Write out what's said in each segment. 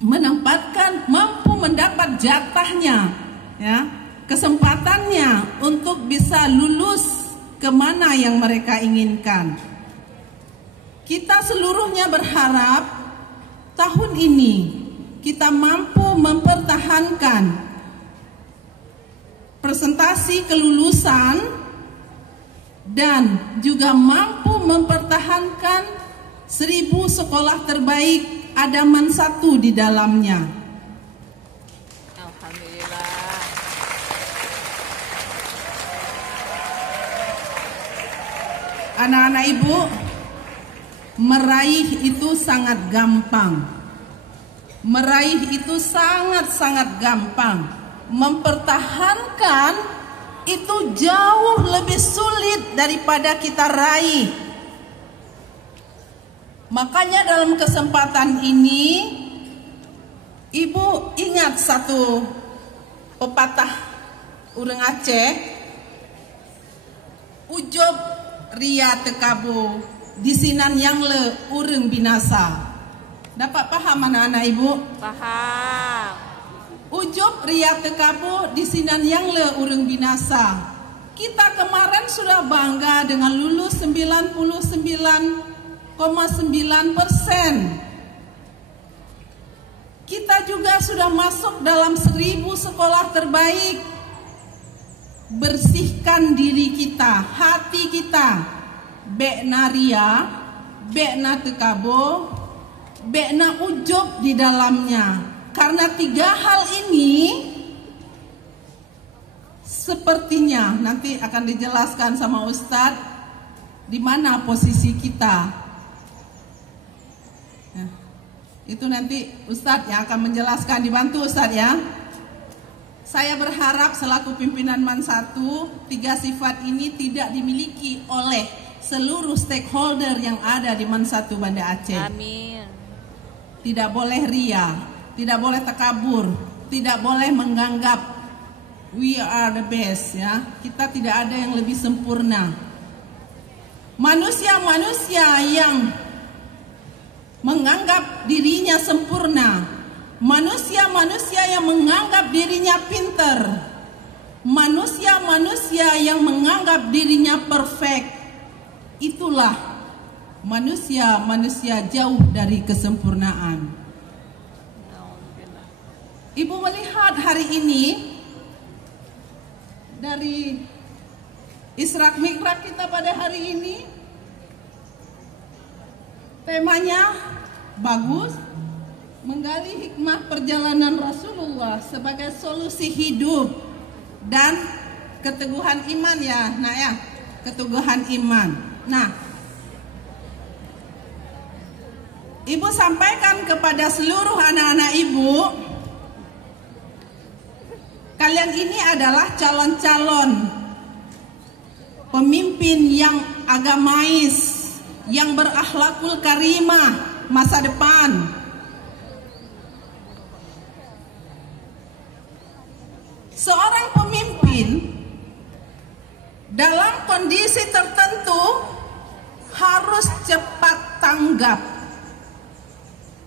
mampu mendapat jatahnya, ya, kesempatannya untuk bisa lulus kemana yang mereka inginkan. Kita seluruhnya berharap tahun ini kita mampu mempertahankan presentasi kelulusan dan juga mampu mempertahankan 1000 sekolah terbaik Adaman 1 di dalamnya. Alhamdulillah. Anak-anak ibu, meraih itu sangat gampang. Meraih itu sangat-sangat gampang. Mempertahankan itu jauh lebih sulit daripada kita raih. Makanya dalam kesempatan ini, ibu ingat satu pepatah urang Aceh, ujob ria tekabo disinan yang le urang binasa. Dapat paham anak-anak ibu? Paham. Ujob ria tekabo disinan yang le urang binasa. Kita kemarin sudah bangga dengan lulus 99,9%. Kita juga sudah masuk dalam 1000 sekolah terbaik. Bersihkan diri kita, hati kita. Bekna ria, bekna tekabo, bekna ujub di dalamnya. Karena 3 hal ini sepertinya nanti akan dijelaskan sama Ustadz di mana posisi kita. Itu nanti Ustadz yang akan menjelaskan, dibantu Ustadz ya. Saya berharap selaku pimpinan MAN 1, 3 sifat ini tidak dimiliki oleh seluruh stakeholder yang ada di MAN 1 Banda Aceh. Amin. Tidak boleh ria, tidak boleh takabur, tidak boleh menganggap we are the best ya. Kita tidak ada yang lebih sempurna. Manusia-manusia yang menganggap dirinya sempurna, manusia-manusia yang menganggap dirinya pinter, manusia-manusia yang menganggap dirinya perfect, itulah manusia-manusia jauh dari kesempurnaan. Ibu melihat hari ini dari Israk Mikraj kita pada hari ini, temanya bagus, menggali hikmah perjalanan Rasulullah sebagai solusi hidup dan keteguhan iman ya, nah ya, keteguhan iman. Nah, ibu sampaikan kepada seluruh anak-anak ibu, kalian ini adalah calon-calon pemimpin yang agamais, yang berakhlakul karimah masa depan. Seorang pemimpin dalam kondisi tertentu harus cepat tanggap.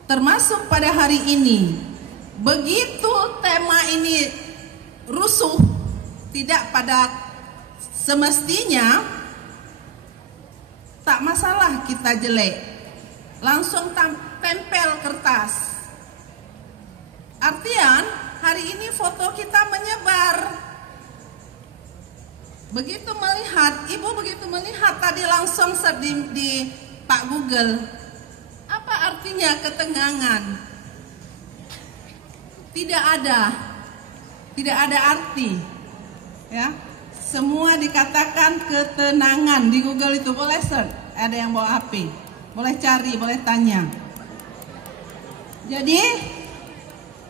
Termasuk pada hari ini. Begitu tema ini rusuh, tidak pada semestinya, tak masalah kita jelek, langsung tempel kertas. Artian hari ini foto kita menyebar. Begitu melihat tadi langsung di Pak Google, apa artinya ketegangan? Tidak ada arti, ya. Semua dikatakan ketenangan di Google itu, boleh search. Ada yang bawa HP, boleh cari, boleh tanya. Jadi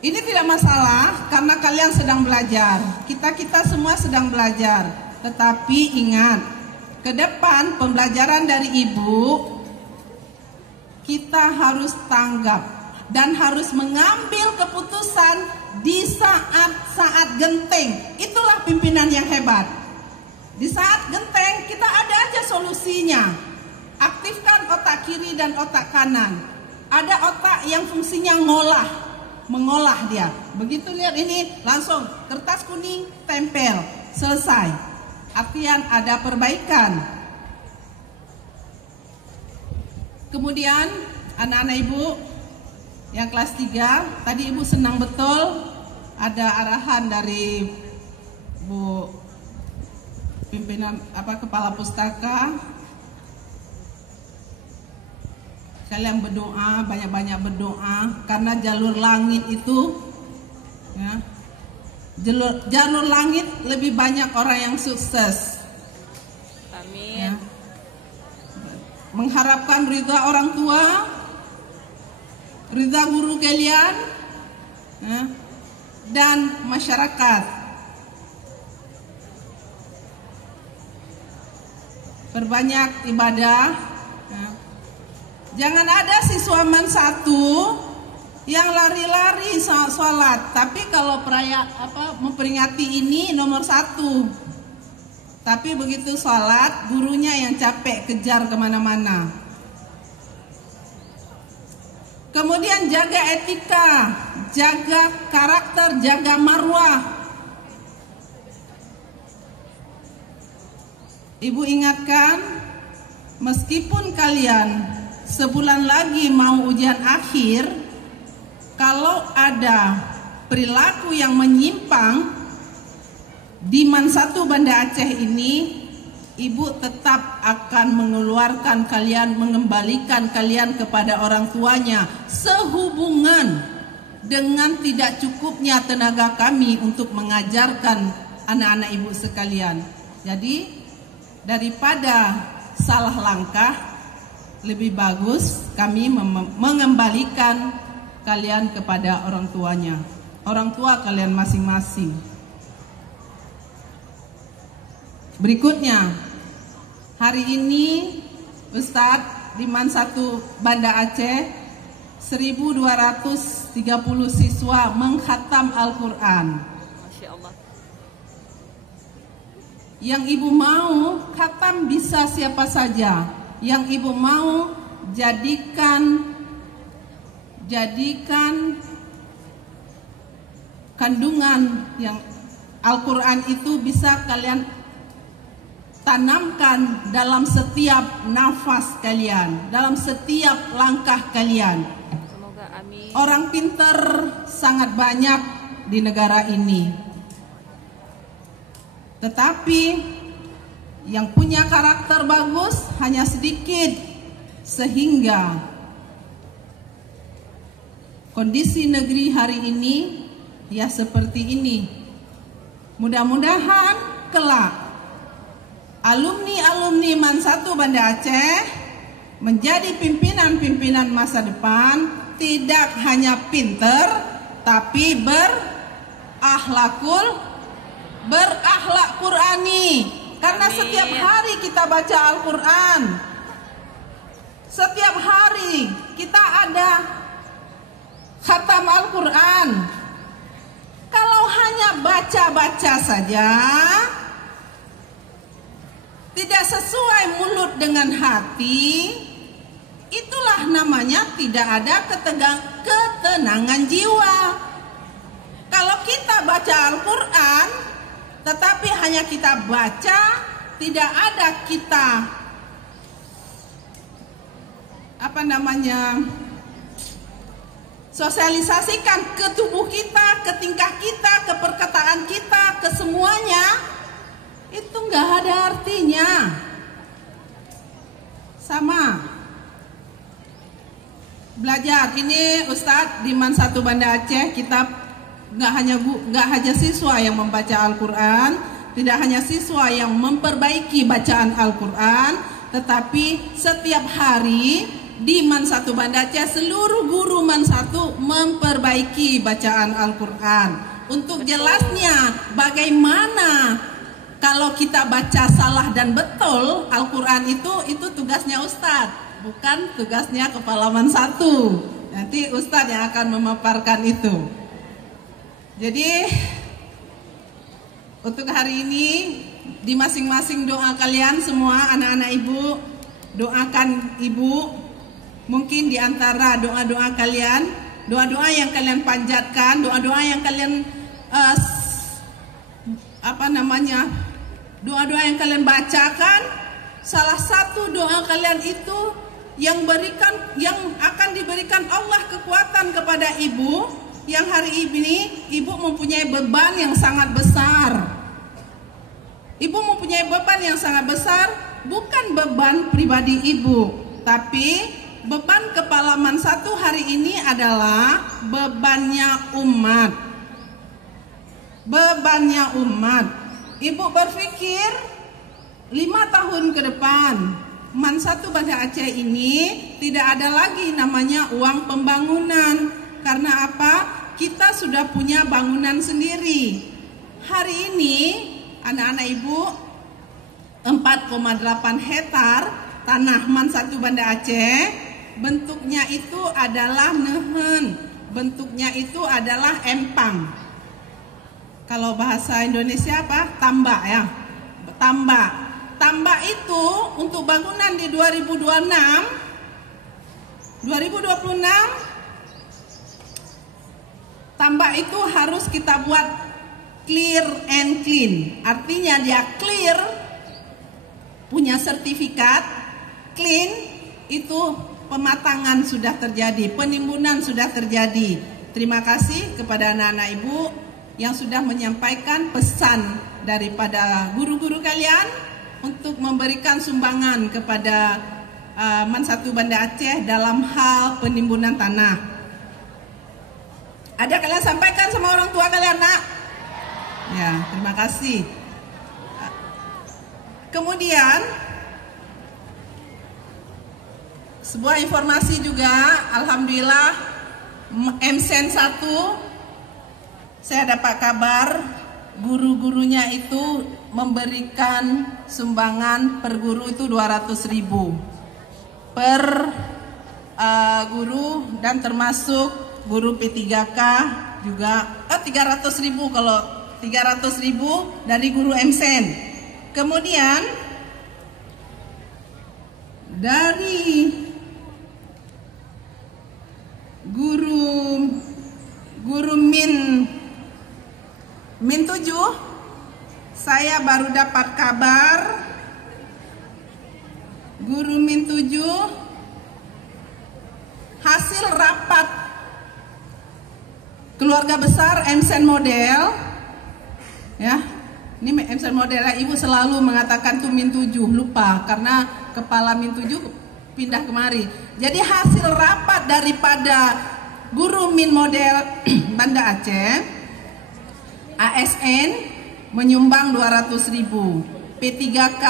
ini tidak masalah karena kalian sedang belajar. Kita semua sedang belajar. Tetapi ingat, ke depan pembelajaran dari ibu kita harus tanggap dan harus mengambil keputusan di saat-saat genting. Itulah pimpinan yang hebat. Di saat genteng kita ada aja solusinya. Aktifkan otak kiri dan otak kanan. Ada otak yang fungsinya ngolah, mengolah dia. Begitu lihat ini, langsung kertas kuning, tempel, selesai. Artian ada perbaikan. Kemudian anak-anak ibu yang kelas 3, tadi ibu senang betul ada arahan dari Bu pimpinan kepala pustaka. Kalian berdoa, banyak-banyak berdoa, karena jalur langit itu ya, jalur langit lebih banyak orang yang sukses. Amin. Ya. Mengharapkan ridha orang tua, ridha guru kalian, ya, dan masyarakat. Perbanyak ibadah. Ya. Jangan ada siswa man 1 yang lari-lari sholat, tapi kalau memperingati ini nomor 1. Tapi begitu sholat, gurunya yang capek kejar kemana-mana. Kemudian jaga etika, jaga karakter, jaga marwah. Ibu ingatkan, meskipun kalian sebulan lagi mau ujian akhir, kalau ada perilaku yang menyimpang di Man 1 Banda Aceh ini, ibu tetap akan mengeluarkan kalian, mengembalikan kalian kepada orang tuanya, sehubungan dengan tidak cukupnya tenaga kami untuk mengajarkan anak-anak ibu sekalian. Jadi daripada salah langkah, lebih bagus kami mengembalikan kalian kepada orang tuanya, orang tua kalian masing-masing. Berikutnya, hari ini Ustadz di Man 1 Banda Aceh 1230 siswa mengkhatam Al-Quran. Masya Allah. Yang ibu mau khatam bisa siapa saja. Yang ibu mau jadikan kandungan yang Al-Quran itu bisa kalian tanamkan dalam setiap nafas kalian, dalam setiap langkah kalian. Semoga amin. Orang pintar sangat banyak di negara ini, tetapi yang punya karakter bagus hanya sedikit, sehingga kondisi negeri hari ini ya seperti ini. Mudah-mudahan kelak alumni Man 1 Banda Aceh menjadi pimpinan-pimpinan masa depan, tidak hanya pinter tapi berakhlak Qurani. Karena Amin. setiap hari kita baca Al-Quran, setiap hari kita ada khatam Al-Quran. Kalau hanya baca-baca saja, tidak sesuai mulut dengan hati, itulah namanya tidak ada ketenangan jiwa. Kalau kita baca Al-Quran, tetapi hanya kita baca, tidak ada kita sosialisasikan ke tubuh kita, ke tingkah kita, ke perkataan kita, ke semuanya, itu nggak ada artinya. Sama belajar ini Ustadz di Man 1 Banda Aceh, kita nggak hanya siswa yang membaca Al-Quran, tidak hanya siswa yang memperbaiki bacaan Al-Quran, tetapi setiap hari di Man 1 Banda Aceh seluruh guru Man 1 memperbaiki bacaan Al-Quran. Untuk jelasnya bagaimana kalau kita baca salah dan betul Al-Quran itu tugasnya Ustadz, bukan tugasnya kepala Man 1. Nanti Ustadz yang akan memaparkan itu. Jadi untuk hari ini di masing-masing doa kalian semua anak-anak ibu, doakan ibu. Mungkin di antara doa-doa kalian, doa-doa yang kalian panjatkan, doa-doa yang kalian doa-doa yang kalian bacakan, salah satu doa kalian itu yang akan diberikan Allah kekuatan kepada ibu yang hari ini ibu mempunyai beban yang sangat besar. Ibu mempunyai beban yang sangat besar, bukan beban pribadi ibu, tapi beban Kepala Man 1 hari ini adalah bebannya umat. Bebannya umat. Ibu berpikir 5 tahun ke depan Man 1 Banda Aceh ini tidak ada lagi namanya uang pembangunan. Karena apa? Kita sudah punya bangunan sendiri. Hari ini anak-anak ibu 4,8 hektar tanah Man 1 Banda Aceh, bentuknya itu adalah nehen, bentuknya itu adalah empang. Kalau bahasa Indonesia apa? Tambak ya. Tambak. Tambak itu untuk bangunan di 2026 tambak itu harus kita buat clear and clean. Artinya dia clear, punya sertifikat. Clean itu pematangan sudah terjadi, penimbunan sudah terjadi. Terima kasih kepada anak-anak ibu yang sudah menyampaikan pesan daripada guru-guru kalian untuk memberikan sumbangan kepada Man 1 Banda Aceh dalam hal penimbunan tanah. Ada kalian sampaikan sama orang tua kalian, nak? Ya, terima kasih. Kemudian sebuah informasi juga, alhamdulillah MSen 1 saya dapat kabar guru-gurunya itu memberikan sumbangan per guru itu 200.000 per guru, dan termasuk guru P3K juga 300.000 kalau 300.000 dari guru MSen. Kemudian dari guru Min 7 saya baru dapat kabar guru Min 7 hasil rapat keluarga besar MSen model ya. Ini MSen model, ibu selalu mengatakan tuh Min 7, lupa karena kepala Min 7 pindah kemari. Jadi hasil rapat daripada guru Min model Banda Aceh, ASN menyumbang 200.000, P3K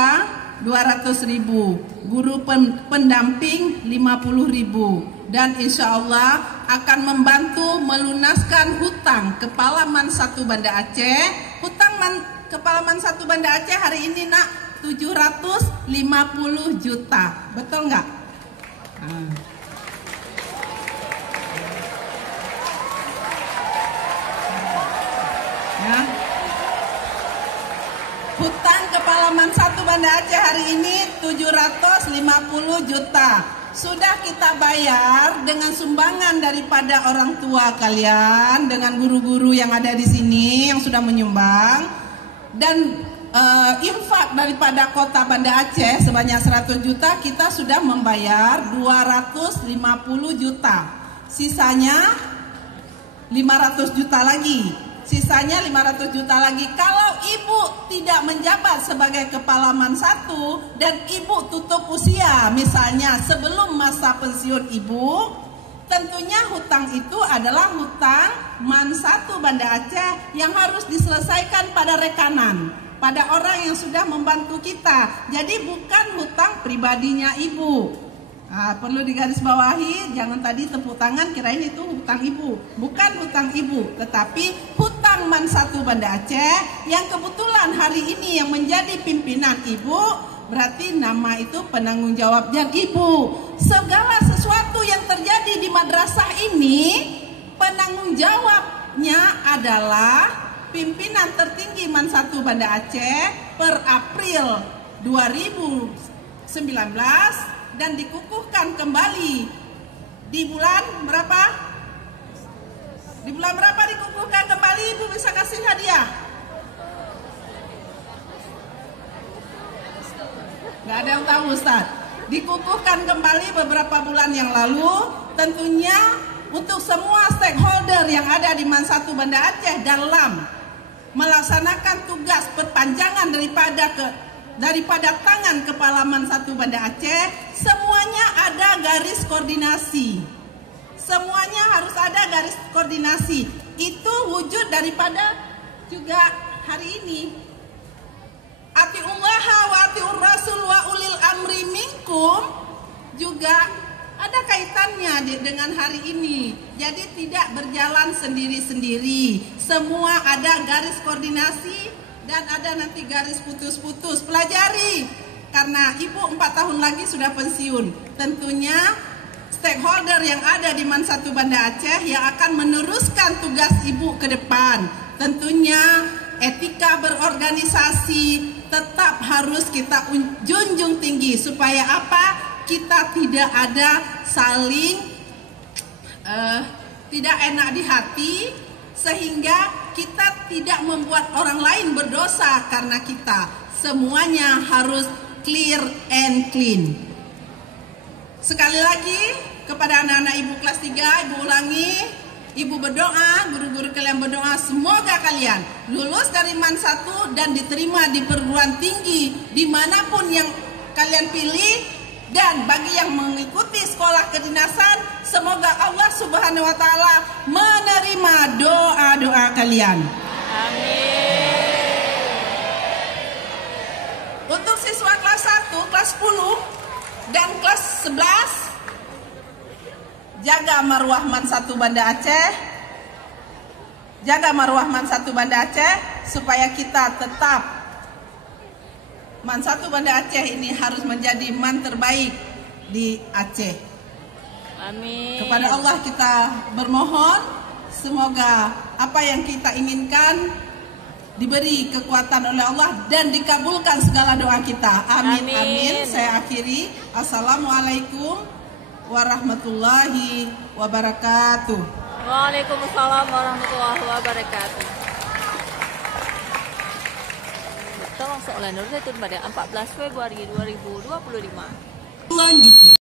200.000, guru pendamping 50.000, dan insya Allah akan membantu melunaskan hutang Kepala Man 1 Banda Aceh. Hutang Kepala Man 1 Banda Aceh hari ini, nak, 750 juta, betul nggak? Ya. Hutang Kepala Man 1 Banda Aceh hari ini 750 juta. Sudah kita bayar dengan sumbangan daripada orang tua kalian, dengan guru-guru yang ada di sini yang sudah menyumbang, dan infak daripada kota Banda Aceh sebanyak 100 juta. Kita sudah membayar 250 juta. Sisanya 500 juta lagi. Sisanya 500 juta lagi. Kalau ibu tidak menjabat sebagai Kepala Man 1 dan ibu tutup usia, misalnya sebelum masa pensiun ibu, tentunya hutang itu adalah hutang Man 1 Banda Aceh yang harus diselesaikan pada rekanan, pada orang yang sudah membantu kita. Jadi bukan hutang pribadinya ibu. Perlu digarisbawahi, jangan tadi tepuk tangan kirain itu hutang ibu. Bukan hutang ibu, tetapi hutang Man 1 Banda Aceh yang kebetulan hari ini yang menjadi pimpinan ibu, berarti nama itu penanggung jawabnya ibu. Segala sesuatu yang terjadi di madrasah ini, penanggung jawabnya adalah pimpinan tertinggi Man 1 Banda Aceh per April 2019 dan dikukuhkan kembali di bulan berapa? Di bulan berapa dikukuhkan kembali? Ibu bisa kasih hadiah? Gak ada yang tahu Ustaz. Dikukuhkan kembali beberapa bulan yang lalu. Tentunya untuk semua stakeholder yang ada di MAN 1 Banda Aceh dalam melaksanakan tugas perpanjangan daripada tangan Kepala MAN 1 Banda Aceh, semuanya ada garis koordinasi. Semuanya harus ada garis koordinasi. Itu wujud daripada juga hari ini. Atiullaha wa atiur rasul wa ulil amri minkum juga ada kaitannya dengan hari ini. Jadi tidak berjalan sendiri-sendiri. Semua ada garis koordinasi dan ada nanti garis putus-putus. Pelajari, karena ibu 4 tahun lagi sudah pensiun. Tentunya stakeholder yang ada di MAN 1 Banda Aceh yang akan meneruskan tugas ibu ke depan. Tentunya etika berorganisasi tetap harus kita junjung tinggi. Supaya apa? Kita tidak ada saling tidak enak di hati, sehingga kita tidak membuat orang lain berdosa karena kita. Semuanya harus clear and clean. Sekali lagi kepada anak-anak ibu kelas 3, ibu ulangi, ibu berdoa, guru-guru kalian berdoa, semoga kalian lulus dari MAN 1 dan diterima di perguruan tinggi dimanapun yang kalian pilih. Dan bagi yang mengikuti sekolah kedinasan, semoga Allah Subhanahu wa Ta'ala menerima doa-doa kalian. Amin. Untuk siswa kelas 1, kelas 10 dan kelas 11, jaga marwah MAN 1 Banda Aceh. Jaga marwah MAN 1 Banda Aceh supaya kita tetap MAN 1 Banda Aceh ini harus menjadi MAN terbaik di Aceh. Amin. Kepada Allah kita bermohon, semoga apa yang kita inginkan diberi kekuatan oleh Allah dan dikabulkan segala doa kita. Amin. Amin. Amin. Saya akhiri. Assalamualaikum warahmatullahi wabarakatuh. Waalaikumsalam warahmatullahi wabarakatuh. Tolong soalan Nur Zaitun pada 14 Februari 2025. Lanjut.